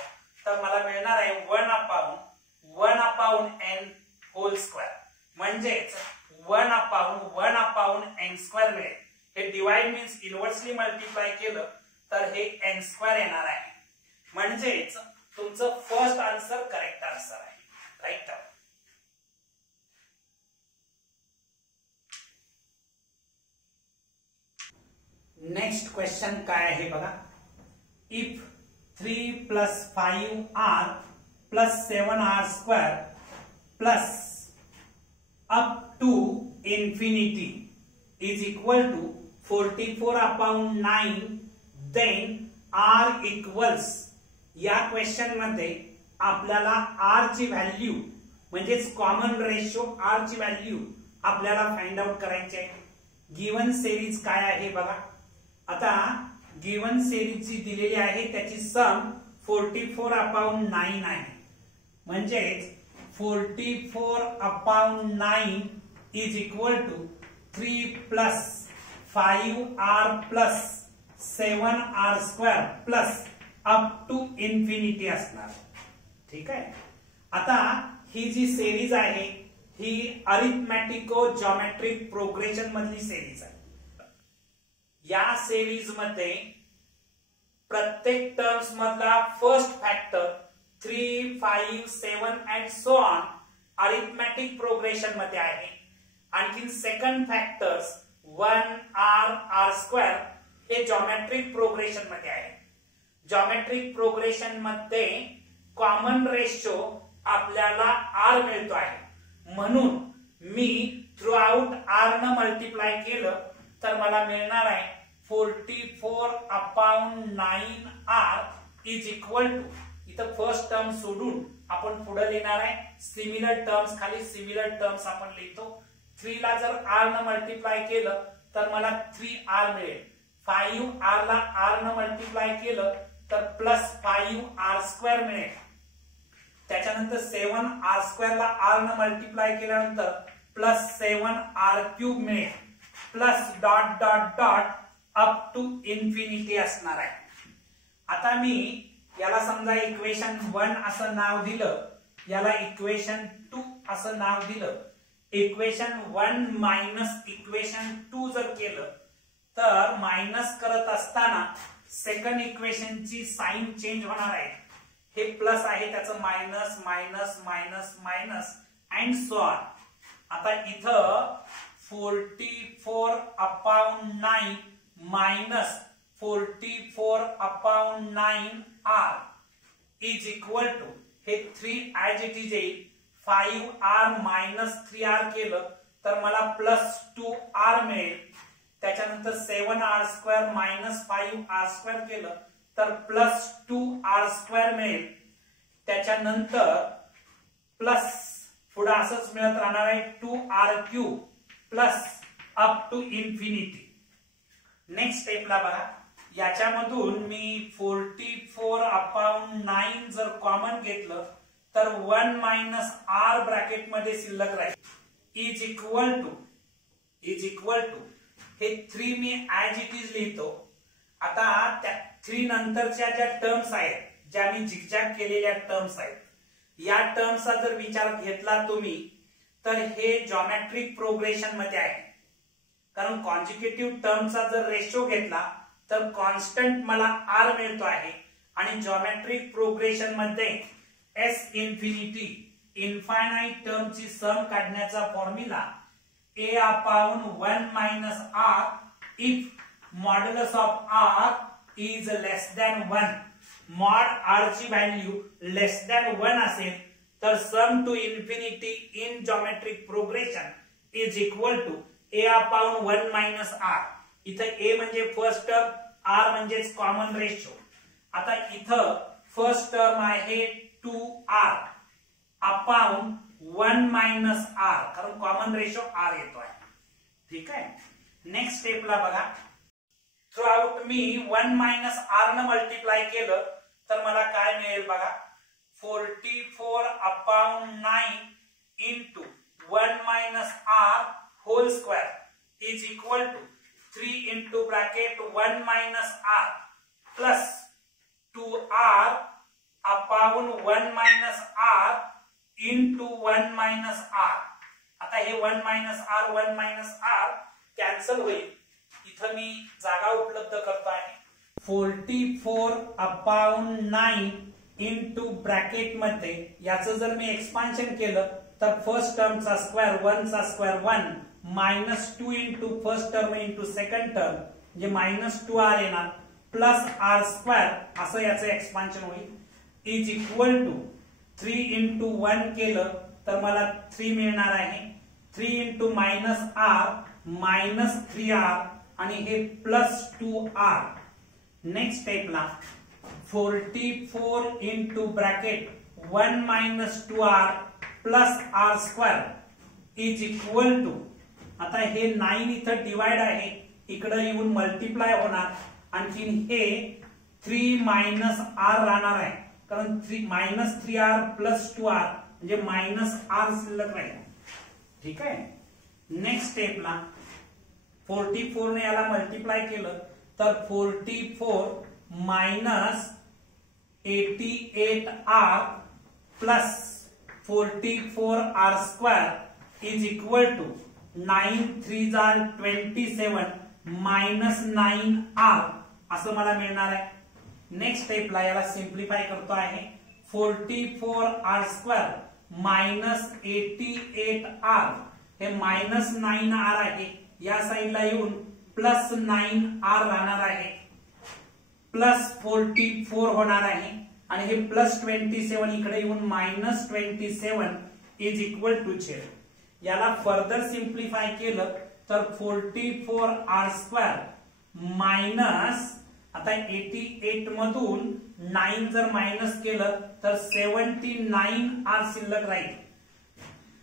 तर मला मिळणार आहे 1/1/n होल स्क्वेअर, म्हणजेच 1/1/n² मिळेल. हे डिवाइड मीन्स इनव्हर्सली मल्टिप्लाय केलं तर हे n² येणार आहे. म्हणजेच तुमचं फर्स्ट आन्सर करेक्ट आन्सर आहे. राईट. नेक्स्ट क्वेश्चन काय आहे बघा, if 3 + 5r + 7r² plus up to infinity is equal to 44/9, then r equals. या क्वेश्चन मध्ये आपल्याला r ची व्हॅल्यू म्हणजेच कॉमन रेशो r ची व्हॅल्यू आपल्याला फाइंड आउट करायची आहे. गिवन सिरीज काय आहे बघा. आता गिवन सिरीज जी दिलेली आहे त्याची सम 44/9 आहे, म्हणजेच 44/9 is equal to 3 + 5r + 7r² plus up to infinity असणार. ठीक आहे. आता ही जी सिरीज आहे ही अरिथमॅटिको जॉमेट्रिक प्रोग्रेशन मधली सिरीज आहे. या सिरीज मध्ये प्रत्येक टर्म्स मधला first factor 3, 5, 7 and so on arithmetic progression मध्ये आहे. आणखी सेकंड फॅक्टर्स 1, r² हे जॉमेट्रिक प्रोग्रेशन मध्ये आहे. जॉमेट्रिक प्रोग्रेशन मध्ये कॉमन रेशो आपल्याला r मिळतो आहे, म्हणून मी थ्रू आउट r न मल्टिप्लाय केलं तर मला मिळणार आहे 44/9r इज इक्वल टू. इथं फर्स्ट टर्म सोडून आपण पुढे लिहिणार आहे सिमिलर टर्म्स, खाली सिमिलर टर्म्स आपण लिहितो. 3 ला जर r न मल्टिप्लाय केलं तर मला 3r मिळेल. 5r ला r न मल्टिप्लाय केलं तर +5r² मिळेल. त्याच्यानंतर 7r² ला r न मल्टिप्लाय केल्यानंतर +7r³ मिळेल, plus dot dot dot up to infinity असणार आहे. आता मी याला समजा इक्वेशन 1 असं नाव दिलं, याला इक्वेशन 2 असं नाव दिलं. इक्वेशन 1 मायनस इक्वेशन 2 जर केलं तर मायनस करत असताना सेकंड इक्वेशनची साइन चेंज होणार आहे. हे प्लस आहे त्याचं minus minus minus minus and so on. आता इथं 44/9 minus 44/9r is equal to, हे 3 ऍज इट इज येईल. 5r मायनस 3r केलं तर मला +2r मिळेल. त्याच्यानंतर 7r² मायनस 5r² केलं तर +2r² मिळेल. त्याच्यानंतर प्लस पुढे असंच मिळत राहणार आहे 2r³ plus up to infinity. Next स्टेपला बघा, याच्यामधून मी 44/9 जर कॉमन घेतलं तर 1 मायनस r ब्रॅकेट मध्ये शिल्लक राहील इज इक्वल टू हे 3 मी ऍज इट इज लिहितो. आता त्या 3 नंतरच्या ज्या टर्म्स आहेत, ज्या मी झिगझॅग केलेल्या टर्म्स आहेत, या टर्म्सचा जर विचार घेतला तुम्ही तर हे जॉमेट्रिक प्रोग्रेशन मध्ये आहे. कारण कॉन्जिक्युटिव्ह टर्मचा जर रेशो घेतला तर कॉन्स्टंट मला r मिळतो आहे आणि जॉमेट्रिक प्रोग्रेशन मध्ये s इन्फिनिटी इनफायनाइट टर्मची सम काढण्याचा formula a upon 1 minus r if modulus of r is less than 1. mod r ची व्हॅल्यू लेस दॅन 1 असेल तर sum to infinity in geometric progression is equal to a upon 1 minus r. इथं a म्हणजे फर्स्ट टर्म, r म्हणजे कॉमन रेशो. आता इथं फर्स्ट टर्म आहे 2r अपॉन 1 मायनस r, कारण कॉमन रेशो r येतो आहे. ठीक आहे. नेक्स्ट स्टेपला बघा, थ्रू आउट मी 1 मायनस r न मल्टिप्लाय केलं तर मला काय मिळेल बघा, 44 upon 9 into 1 minus r whole square is equal to 3 into bracket 1 minus r plus 2r upon 1 minus r into 1 minus r. आता हे 1 मायनस r कॅन्सल होईल. इथं मी जागा उपलब्ध करतो आहे. 44 अपॉन 9 इंटू ब्रॅकेट मध्ये याचं जर मी एक्सपान्शन केलं तर फर्स्ट टर्मचा स्क्वेअर 1 चा square 1 minus 2 into first term into second term म्हणजे मायनस 2r येणार प्लस r स्क्वेअर असं याचं एक्सपान्शन होईल इज इक्वल टू 3 इंटू 1 केलं तर मला 3 मिळणार आहे. 3 into minus r minus 3r आणि हे प्लस 2r. नेक्स्ट स्टेपला 44 into bracket 1 minus 2r plus r square is equal to, आता हे 9 इथं डिवाइड आहे, इकडे येऊन मल्टिप्लाय होणार, आणखी हे 3 मायनस r राहणार आहे कारण मायनस 3r प्लस 2r म्हणजे मायनस r शिल्लक राहील. ठीक आहे. नेक्स्ट स्टेपला 44 ने याला मल्टिप्लाय केलं तर 44 minus 88r plus 44r square is equal to 9 3 27 minus 9r असं मला मिळणार आहे. नेक्स्ट स्टेपला याला सिंप्लिफाय करतो आहे. 44r स्क्वेअर मायनस 88r हे मायनस 9r आहे, या साइडला येऊन प्लस 9r राहणार आहे, प्लस 44 होणार आहे आणि हे प्लस 27 इकडे येऊन मायनस 27 इज इक्वल टू 0. याला फर्दर सिंप्लिफाय केलं तर 44r स्क्वेअर मायनस, आता 88 मधून 9 जर मायनस केलं तर 79r शिल्लक राहील,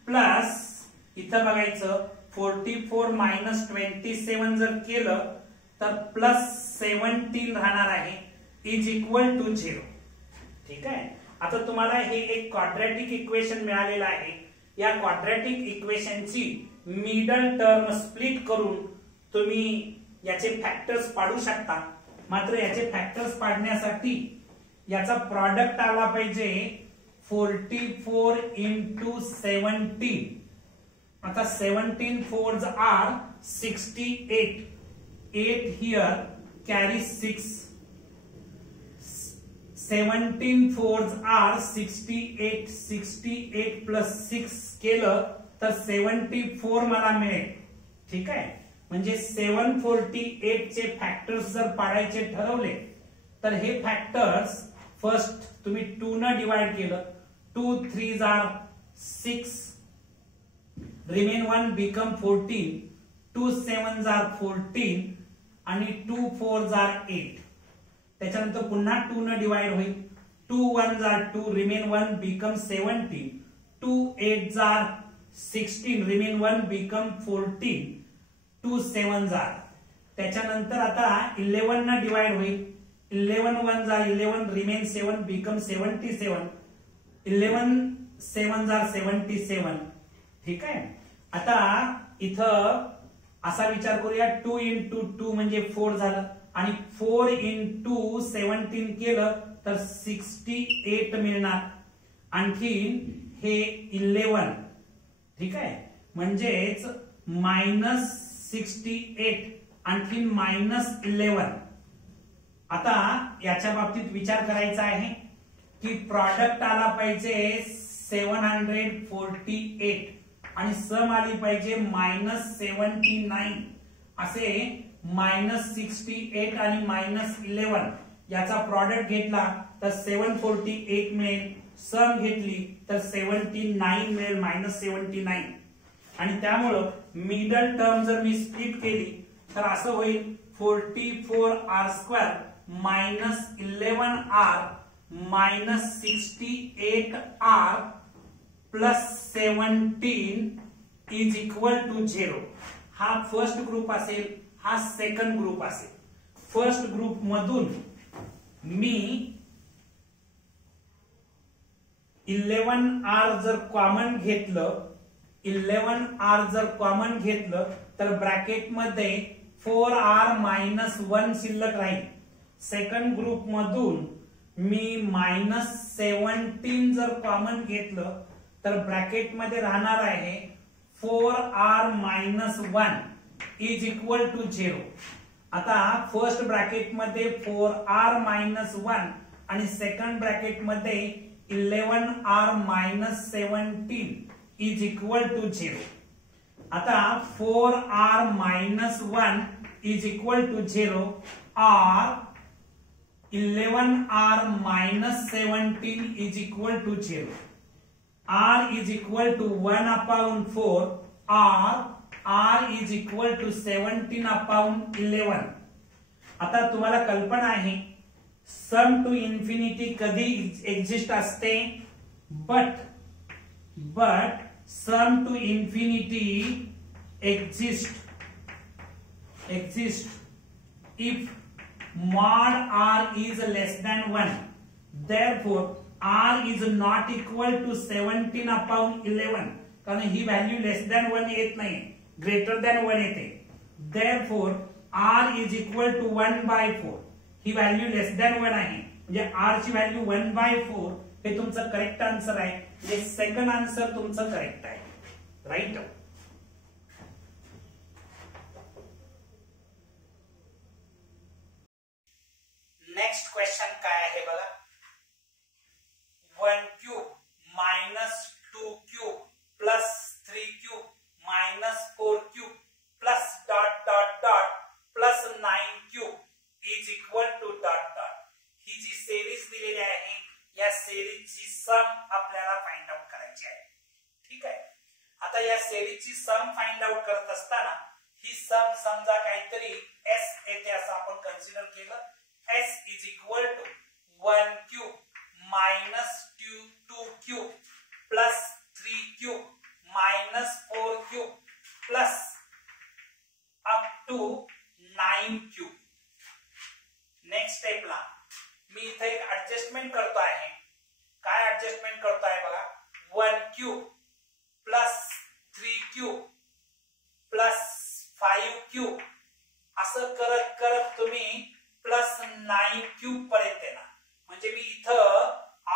प्लस इथं बघायचं 44 मायनस 27 जर केलं तर प्लस 17 राहणार आहे इज इक्वल टू 0. ठीक आहे. आता तुम्हाला हे एक क्वाड्रॅटिक इक्वेशन मिळालेलं आहे. या क्वाड्रॅटिक इक्वेशनची मिडल टर्म स्प्लिट करून तुम्ही याचे फॅक्टर्स पाडू शकता. मात्र याचे फॅक्टर्स पाडण्यासाठी याचा प्रॉडक्ट आला पाहिजे 44 इंटू 17. आता 17 4s are 68. 8 here carry 6. 17 4s are 68. 68 plus 6 केलं तर 74 मला मिळेल. ठीक आहे. म्हणजे 748 चे फॅक्टर्स जर पाडायचे ठरवले तर हे फॅक्टर्स फर्स्ट तुम्ही 2 न डिवाइड केलं, 2 3s are 6, remain 1 become 14, 2 7s are 14 आणि 2 4s are 8. त्याच्यानंतर पुन्हा 2 न डिवाइड होईल, 2 1s are 2, remain 1 become 17, 2 8s are 16, remain 1 become 14, 2 7s are. त्याच्यानंतर आता 11 न डिवाइड होईल, 11 1s are 11, remain 7 become 77, 11 7s are 77. ठीक आहे. आता इथं असा विचार करूया, 2 इंटू 2 म्हणजे 4 झालं आणि 4 इंटू 17 केलं तर 68 मिळणार, आणखी हे 11. ठीक आहे. म्हणजेच मायनस 68 आणखी -11. आता याच्या बाबतीत विचार करायचा आहे की प्रॉडक्ट आला पाहिजे 748 आणि सम आली पाहिजे -79. असे -68 आणि -11 याचा प्रॉडक्ट घेतला तर 748 मिळेल, सम घेतली तर 79 मिळेल, -79. आणि त्यामुळं मिडल टर्म जर मी स्प्लिट केली तर असं होईल 44r² -11r -68r plus 17 is equal to 0. हा फर्स्ट ग्रुप असेल, हा सेकंड ग्रुप असेल. फर्स्ट ग्रुप मधून मी 11r जर कॉमन घेतलं, 11r जर कॉमन घेतलं तर ब्रॅकेट मध्ये 4r -1 शिल्लक राहील. सेकंड ग्रुप मधून मी -17 जर कॉमन घेतलं तर ब्रॅकेट मध्ये राहणार आहे 4r -1 इज इक्वल टू 0. आता फर्स्ट ब्रॅकेट मध्ये 4r -1 आणि सेकंड ब्रॅकेट मध्ये 11r -17 इज इक्वल टू 0. आता 4r -1 is equal to 0 or 11r -17 is equal to 0. r is equal to 1/4 or r is equal to 17/11. आता तुम्हाला कल्पना आहे सम टू इन्फिनिटी कधी एक्झिस्ट असते, but sum to infinity exist if mod r is less than 1. Therefore r is not equal to 17/11 कारण ही व्हॅल्यू लेस दॅन 1 येत नाही, ग्रेटर दॅन 1 येते. Therefore r is equal to 1/4. He value less than 1 आहे म्हणजे r ची व्हॅल्यू 1/4. हे तुमचं करेक्ट आन्सर आहे. म्हणजे सेकंड आन्सर तुमचं करेक्ट आहे. राईट. नेक्स्ट क्वेश्चन काय आहे बघा. 1 cube -2 cube plus 3 cube -4 cube plus ... plus 9 cube is equal to ... ही जी सेरीज दिलेली आहे या सेरीजची सम आपल्याला फाइंड आउट करायची आहे. ठीक आहे. आता या सेरीजची सम फाइंड आउट करत असताना ही सम समजा काहीतरी s येते असं आपण कन्सिडर केलं. s is equal to 1 cube -2 cube plus 3 cube -4 cube plus up to 9 cube. Next स्टेपला मी इथे एक ऍडजस्टमेंट करतो आहे. काय ऍडजस्टमेंट करतो आहे बघा. 1 cube plus 3 cube plus 5 cube असं करत करत तुम्ही प्लस 9 क्यूब पर्यंत येणार. म्हणजे मी इथं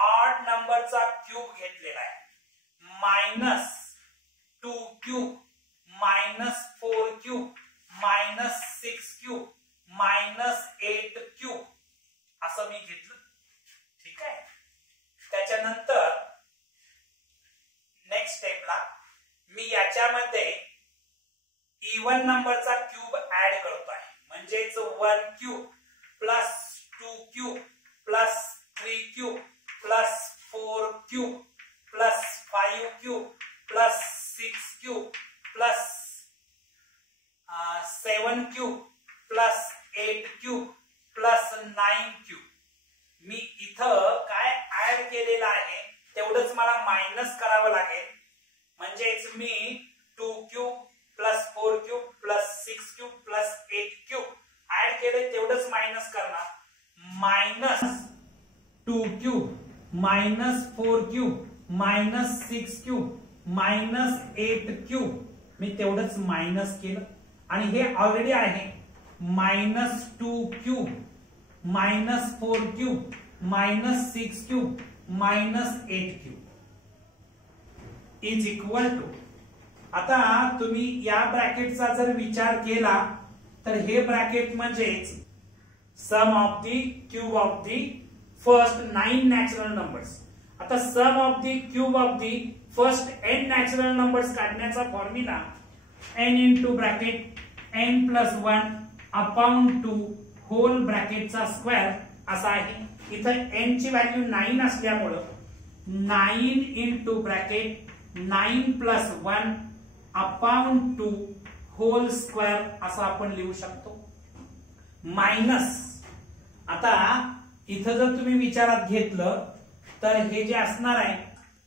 8 नंबरचा क्यूब घेतलेला आहे. -2 क्यूब -4 क्यूब -6 क्यूब -8 क्यूब असं मी घेतलं. ठीक आहे. त्याच्यानंतर नेक्स्ट स्टेपला मी याच्यामध्ये इवन नंबरचा क्यूब ऍड करतो आहे. म्हणजेच 1 cube plus 2 cube plus 3 cube plus 4 cube plus 5 cube plus 6 cube plus 7 cube plus 8 cube plus 9 cube. मी इथं काय ऍड केलेलं आहे तेवढंच मला मायनस करावं लागेल. म्हणजेच मी 2 cube plus 4 cube plus 6 cube plus 8 cube add केले तेवढंच मायनस करणार. -2 क्यूब -4 क्यूब -6 क्यूब -8 क्यूब मी तेवढंच मायनस केलं. आणि हे ऑलरेडी आहे -2 cube -4 cube -6 cube -8 cube is equal to. आता तुम्ही या ब्रॅकेटचा जर विचार केला तर हे ब्रॅकेट म्हणजेच sum of the cube of the first 9 natural numbers. आता sum of the cube of the first n natural numbers काढण्याचा formula n into bracket n plus 1 upon 2 whole ब्रॅकेटचा स्क्वेअर असा आहे. इथं n ची व्हॅल्यू 9 असल्यामुळे 9 into bracket 9 plus 1 upon 2 whole square असं आपण लिहू शकतो. मायनस आता इथं जर तुम्ही विचारात घेतलं तर हे जे असणार आहे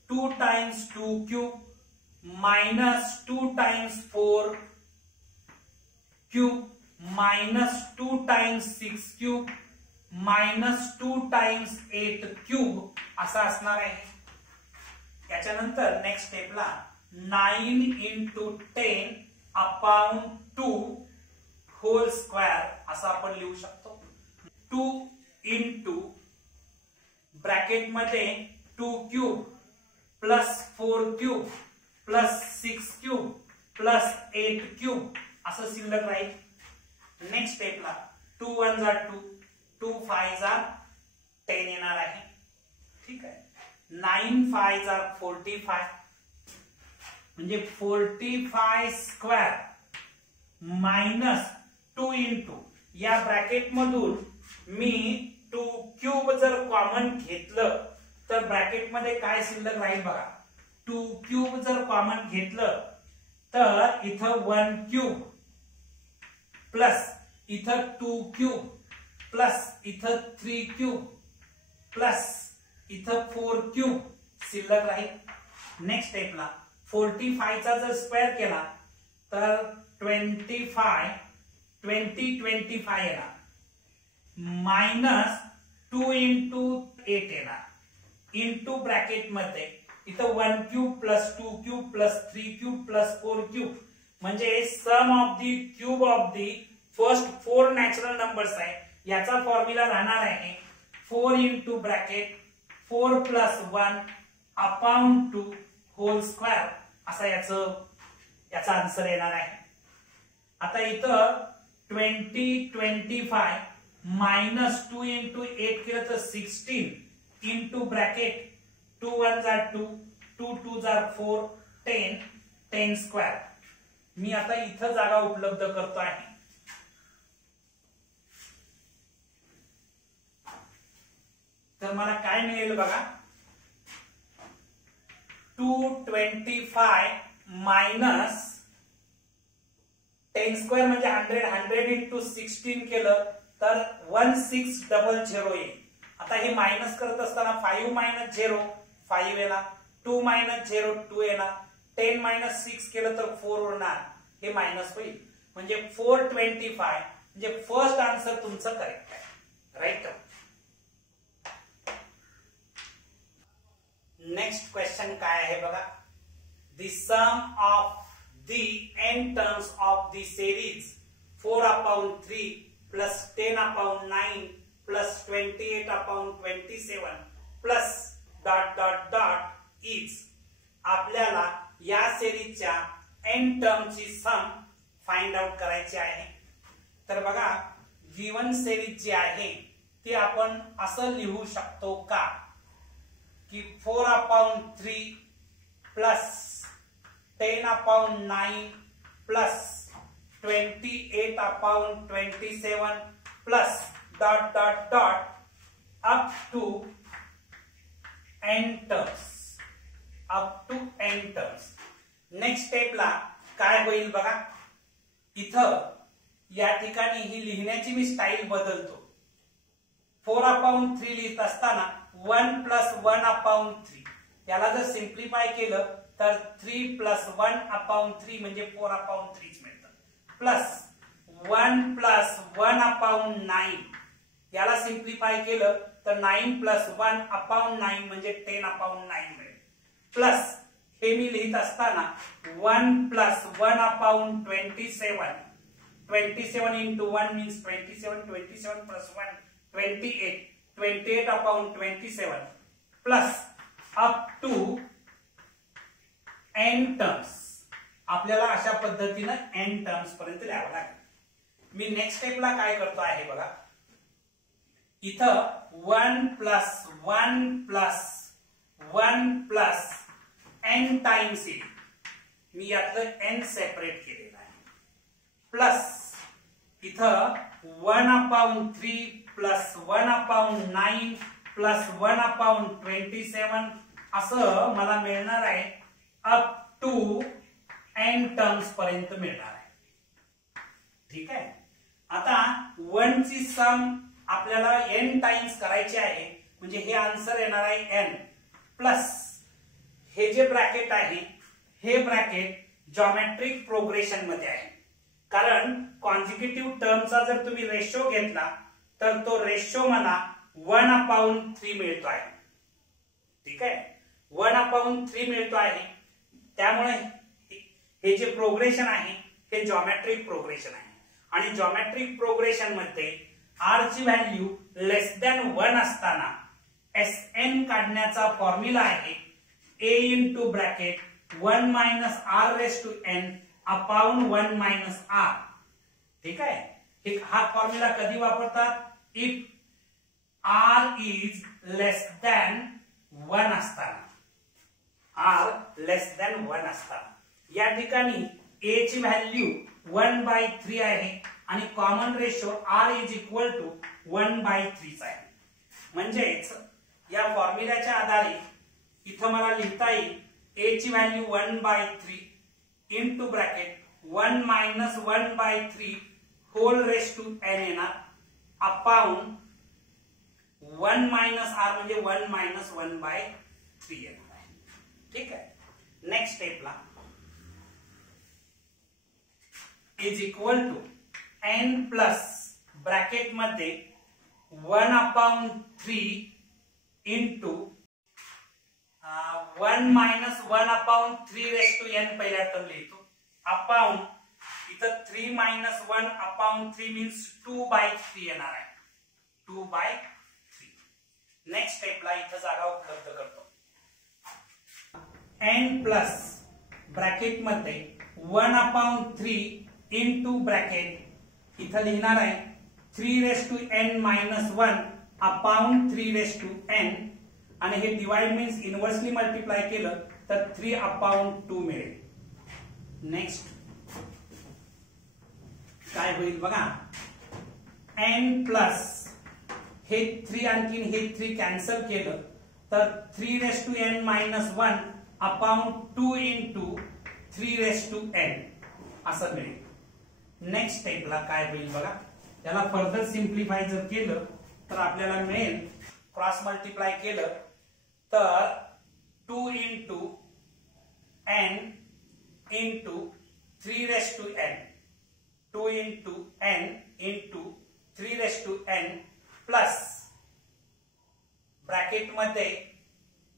2 times 2 cube minus 2 times 4 cube minus 2 times 6 cube minus 2 times 8 cube असा असणार आहे. याच्यानंतर नेक्स्ट स्टेपला 9 इंटू 10 अपॉन 2 होल स्क्वेअर असं आपण लिहू शकतो. 2 इंटू ब्रॅकेट मध्ये 2 cube plus 4 cube plus 6 cube plus 8 cube असं शिल्लक राहील. नेक्स्ट स्टेपला 2 1 जा 2 2 5 जा 10 येणार आहे. ठीक आहे. 9 5 जा 45 म्हणजे 45 स्क्वेअर मायनस 2 इंटू या ब्रॅकेट मधून मी 2 क्यूब जर कॉमन घेतलं तर ब्रॅकेट मध्ये काय शिल्लक राहील बघा. 2 क्यूब जर कॉमन घेतलं तर इथं 1 क्यूब प्लस इथं 2 क्यूब प्लस इथं 3 क्यूब प्लस इथं 4 क्यूब शिल्लक राहील. नेक्स्ट स्टेपला 45 चा जर स्क्वेअर केला तर 25 येणार मायनस 2 इंटू 8 येणार इंटू ब्रॅकेट मध्ये इथं 1 cube plus 2 cube plus 3 cube plus 4 cube म्हणजे sum of the cube of the first 4 natural numbers आहे. याचा फॉर्म्युला राहणार आहे 4 into bracket 4 plus 1 upon 2 whole square असा याचा आन्सर येणार आहे. आता इथं 25 मायनस 2 इंटू 8 केलं तर 16 इंटू ब्रॅकेट 2 1 जा 2 2 2 जा 4 10 स्क्वेअर. मी आता इथं जागा उपलब्ध करतो आहे. तर मला काय मिळेल बघा 225 मायनस 10 स्क्वेअर म्हणजे 100 इंटू 16 केलं तर 1600 येईल. आता हे मायनस करत असताना 5 मायनस 0 5 येणार 2 मायनस 0 2 येणार 10 मायनस 6 केलं तर 4 होणार हे मायनस होईल म्हणजे 425 म्हणजे फर्स्ट आन्सर तुमचं करेक्ट आहे. राईट. नेक्स्ट क्वेश्चन काय आहे बघा. The sum of the n terms of the series 4 upon 3 plus 10 upon 9 plus 28 upon 27 plus dot dot dot is. आपल्याला या सिरीजच्या n टर्मची सम फाइंड आउट करायची आहे. तर बघा गिवन सिरीज जी आहे ती आपण असं लिहू शकतो का की 4 upon 3 plus 10 upon 9 plus 28 upon 27 plus dot dot dot up to n terms next स्टेपला काय होईल बघा. इथं या ठिकाणी ही लिहिण्याची मी स्टाईल बदलतो. 4 अपॉन 3 लिहित असताना 1 प्लस 1 अपॉन 3 याला जर सिम्प्लिफाय केलं तर 3 प्लस 1 अपॉन 3 म्हणजे 4 अपॉन 3 मिळतं प्लस 1 प्लस 1 अपॉन 9 याला सिम्प्लिफाय केलं तर 9 प्लस 1 अपॉन 9 म्हणजे 10 अपॉन 9 मिळेल प्लस हे मी लिहित असताना 1 plus 1 upon 27 into 1 means 27 plus 1 28 upon 27 plus up to n terms आपल्याला अशा पद्धतीनं n टर्म्स पर्यंत लिहावं लागेल. मी नेक्स्ट स्टेपला काय करतो आहे बघा, इथं 1 plus 1 plus 1 plus n times येईल. मी यातलं n सेपरेट केलेलं आहे. प्लस इथं 1/3 प्लस 1/9 प्लस 1/27 असं मला मिळणार आहे. अप टू n टर्म्स पर्यंत मिळणार आहे. ठीक आहे. आता 1 ची सम आपल्याला n टाइम्स करायची आहे, म्हणजे हे आन्सर येणार आहे n प्लस हे जे ब्रॅकेट आहे हे ब्रॅकेट जॉमेट्रिक प्रोग्रेशन मध्ये आहे. कारण कॉन्जिक्युटिव्ह टर्मचा जर तुम्ही रेशो घेतला तर तो रेशो मला 1/3 मिळतो आहे. ठीक आहे, 1/3 मिळतो आहे. त्यामुळे हे जे प्रोग्रेशन आहे हे जॉमेट्रिक प्रोग्रेशन आहे. आणि जॉमेट्रिक प्रोग्रेशन मध्ये r ची व्हॅल्यू लेस दॅन 1 असताना Sn काढण्याचा फॉर्म्युला आहे a into bracket 1 minus r raise to n upon 1 minus r. ठीक आहे, हा फॉर्म्युला कधी वापरतात? If r is less than 1 असताना. r लेस दॅन 1 असताना या ठिकाणी a ची व्हॅल्यू 1/3 आहे आणि common ratio r is equal to 1/3 आहे. म्हणजेच या फॉर्म्युल्याच्या आधारे इथं मला लिहिता येईल a ची value 1/3 into bracket 1 minus 1/3 whole raise to n येणार अपॉन 1 मायनस r म्हणजे 1 मायनस 1/3 येणार आहे. ठीक आहे. नेक्स्ट स्टेपला is equal to n plus bracket मध्ये 1/3 into 1 minus 1/3 raise to n पहिल्या टर्म लिहितो अपॉन इथं 3 मायनस 1/3 मीन्स 2/3 येणार आहे. 2/3. नेक्स्ट स्टेपला इथं जागा उपलब्ध करतो. n प्लस ब्रॅकेट मध्ये 1/3 इंटू ब्रॅकेट इथं लिहिणार आहे 3 raise to n minus 1 upon 3 raise to n आणि हे डिवाइड मीन्स इनवर्सली मल्टिप्लाय केलं तर 3/2 मिळेल. नेक्स्ट काय होईल बघा, n प्लस हे 3 आणखीन हे 3 कॅन्सल केलं तर 3 raise to n minus 1 upon 2 into 3 raise to n असं मिळेल. नेक्स्ट स्टेपला काय होईल बघा, त्याला फर्दर सिम्प्लिफाय जर केलं तर आपल्याला मिळेल क्रॉस मल्टिप्लाय केलं तर 2 into n into 3 raise to n 2 into n into 3 raise to n plus bracket मध्ये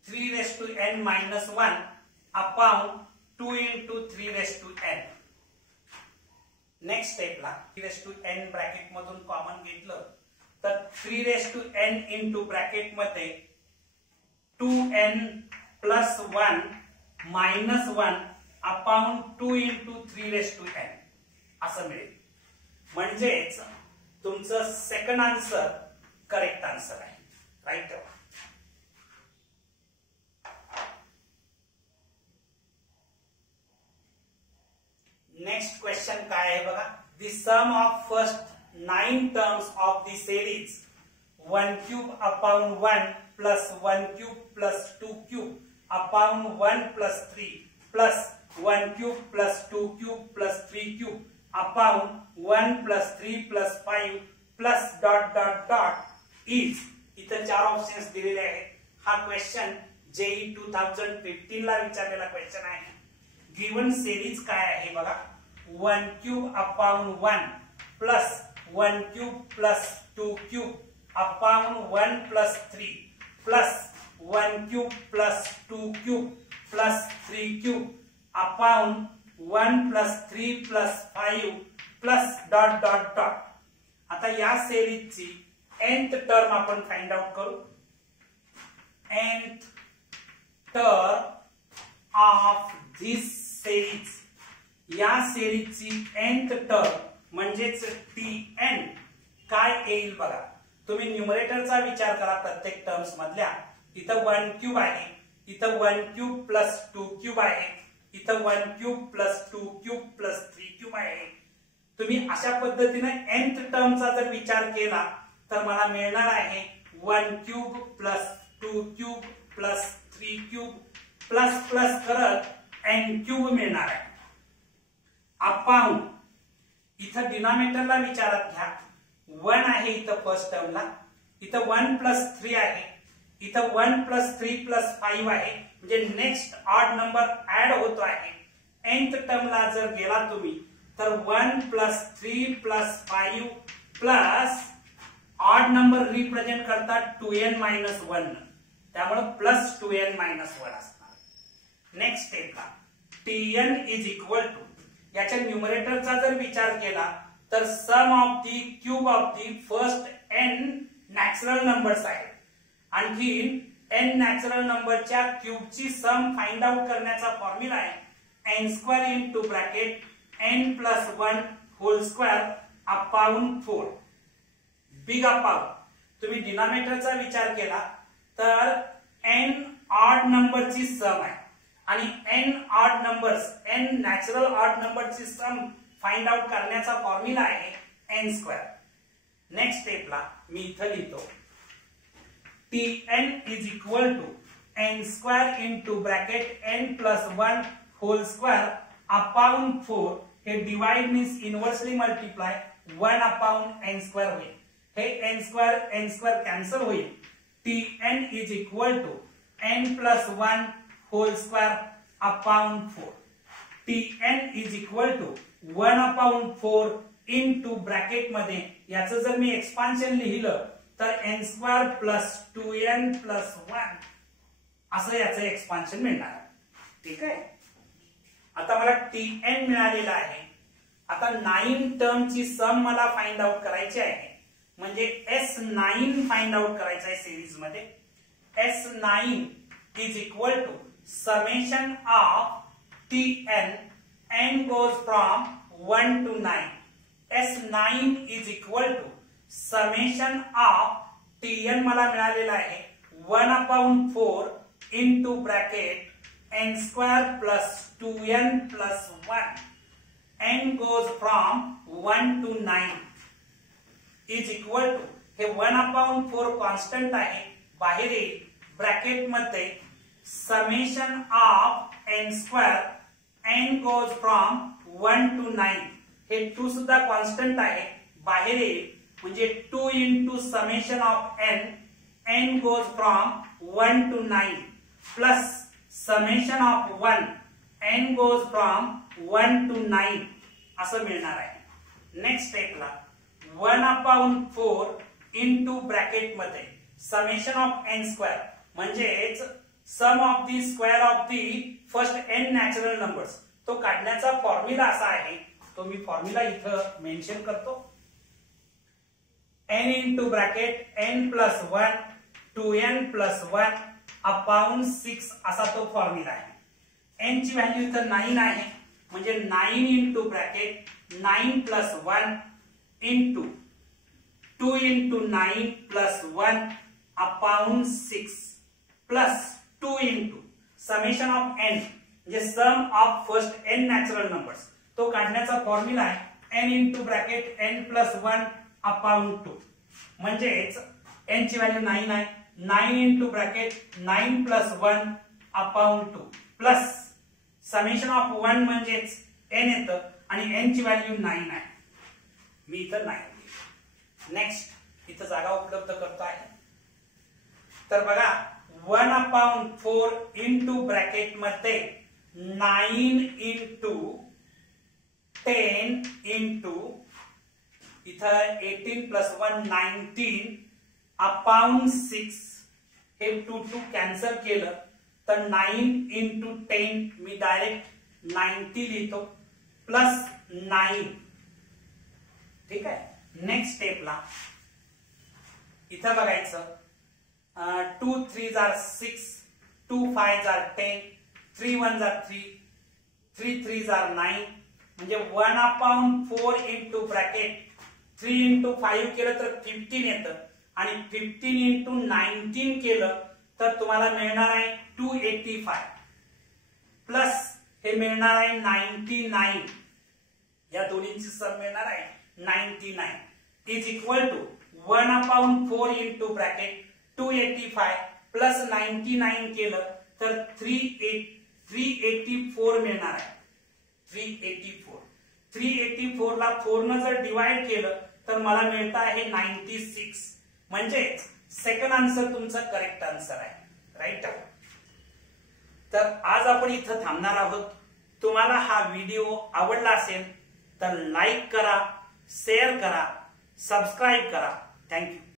3 raise to n minus 1 upon 2 into 3 raise to n. Next स्टेपला 3 रेस टू n ब्रॅकेट मधून कॉमन घेतलं तर 3 raise to n into bracket मध्ये 2n plus 1 minus 1 upon 2 into 3 raise to n असं मिळेल. म्हणजेच तुमचं सेकंड आन्सर करेक्ट आन्सर आहे. राईट. नेक्स्ट क्वेश्चन काय आहे बघा, the sum of first 9 terms of the series 1 cube upon 1 plus 1 cube plus 2 cube upon 1 plus 3 plus 1 cube plus 2 cube plus 3 cube upon 1 plus 3 plus 5 plus dot dot dot is. इथं 4 ऑप्शन्स दिलेले आहेत. हा क्वेश्चन जेई 2015 ला विचारलेला क्वेश्चन आहे. गिवन सिरीज काय आहे बघा, 1 cube upon 1 plus 1 cube plus 2 cube upon 1 plus 3 plus 1 cube plus 2 cube plus 3 cube upon 1 plus 3 plus 5 plus dot dot dot. आता या सिरीजची nth टर्म आपण फाइंड आउट करू. nth term of this series या सिरीजची nth टर्म म्हणजेच Tn काय येईल बघा. तुम्ही न्यूमरेटरचा विचार करा प्रत्येक टर्म्स मधल्या. इथं 1 क्यूब आहे, इथं 1 क्यूब प्लस 2 क्यूब आहे, इथं 1 cube plus 2 cube plus 3 cube आहे. तुम्ही अशा पद्धतीने nth टर्मचा जर विचार केला तर मला मिळणार आहे 1 cube plus 2 cube plus 3 cube plus plus करत n क्यूब मिळणार आहे. आपण इथं डिनॉमिनेटरला विचारात घ्या. 1 आहे इथं फर्स्ट टर्मला, इथं 1 प्लस 3 आहे, इथं 1 प्लस 3 प्लस 5 आहे. म्हणजे नेक्स्ट ऑड नंबर ऍड होतो आहे. nth टर्मला जर गेला तुम्ही तर 1 plus 3 plus 5 plus odd number represent करतात 2n मायनस 1, त्यामुळे प्लस 2n मायनस 1 असणार. नेक्स्ट स्टेपला Tn इज इक्वल टू याच्या न्यूमरेटरचा जर विचार केला तर sum of the cube of the first n natural numbers आहेत. आणखी n नॅचरल नंबरच्या क्यूबची सम फाइंड आउट करण्याचा फॉर्म्युला आहे n square into bracket n plus 1 whole square upon 4. Big upon तुम्ही डिनॉमिनेटरचा विचार केला तर n ऑड नंबरची सम आहे आणि n odd numbers n natural odd नंबरची सम फाइंड आउट करण्याचा फॉर्म्युला आहे n स्क्वेअर. नेक्स्ट स्टेपला मी इथं लिहितो Tn is equal to n square into bracket n plus 1 whole square upon 4. हे divide means inversely multiply 1 upon n square होईल. हे n स्क्वेअर कॅन्सल होईल. Tn is equal to n plus 1 whole square upon 4. Tn is equal to 1 upon 4 into bracket मध्ये याचं जर मी एक्सपान्शन लिहिलं तर n square plus 2n plus 1 असं याचं एक्सपान्शन मिळणार. ठीक आहे. आता मला Tn मिळालेला आहे. आता 9 टर्मची सम मला फाइंड आउट करायची आहे. म्हणजे S9 फाइंड आउट करायचं आहे सिरीज मध्ये. S9 is equal to summation of Tn, n goes from 1 to 9. S9 is equal to summation of Tn मला मिळालेला आहे 1 upon 4 into bracket n square plus 2n plus 1. n goes from 1 to 9 is equal to हे 1 upon 4 कॉन्स्टंट आहे, बाहेर येईल. ब्रॅकेट मध्ये summation of n square n goes from 1 to 9 हे 2 सुद्धा कॉन्स्टंट आहे, बाहेर येईल. म्हणजे 2 into summation of n n goes from 1 to 9 plus summation of 1 n goes from 1 to 9 असं मिळणार आहे. नेक्स्ट स्टेपला 1 upon 4 into ब्रॅकेट मध्ये summation of n square म्हणजेच sum of the square of the first n natural numbers. तो काढण्याचा फॉर्म्युला असा आहे, तो मी फॉर्म्युला इथं मेन्शन करतो. n into bracket n plus 1 2n plus 1 upon 6 असा तो फॉर्म्युला आहे. n ची व्हॅल्यू इथं 9 आहे, म्हणजे 9 into bracket 9 plus 1 into 2 into 9 plus 1 upon 6 plus 2 into summation of n म्हणजे sum of first n natural numbers. तो काढण्याचा फॉर्म्युला आहे n into bracket n plus 1 upon 2. म्हणजेच n ची व्हॅल्यू 9 आहे, 9 into bracket 9 plus 1 upon 2 plus summation of 1 म्हणजेच n येतं आणि n ची व्हॅल्यू 9 आहे. मी इथं 9 लिहितो. नेक्स्ट इथं जागा उपलब्ध करतो आहे. तर बघा 1 upon 4 into ब्रॅकेट मध्ये 9 into 10 into इथं 18 plus 1 19 upon 6 हे 2 कॅन्सल केलं तर 9 into 10 मी डायरेक्ट 90 लिहितो प्लस 9. ठीक आहे. नेक्स्ट स्टेपला इथं बघायचं 2 3s are 6, 2 5s are 10, 3 1s are 3, 3 3s are 9. म्हणजे 1/4 इंटू ब्रॅकेट 3 इंटू 5 केलं तर 15 येतं आणि 15 इंटू 19 केलं तर तुम्हाला मिळणार आहे 285 प्लस हे मिळणार आहे 99. या दोन्हीची सम मिळणार आहे 99 is equal to 1/4 into bracket 285 plus 99 केलं तर 384 मिळणार आहे. 384 ला 4 न जर डिवाइड केलं तर मला मिळतं आहे 96. म्हणजे सेकंड आन्सर तुमचं करेक्ट आन्सर आहे. राईट. तर आज आपण इथं थांबणार आहोत. तुम्हाला हा व्हिडिओ आवडला असेल तर लाईक करा, शेअर करा, सबस्क्राईब करा. थँक्यू.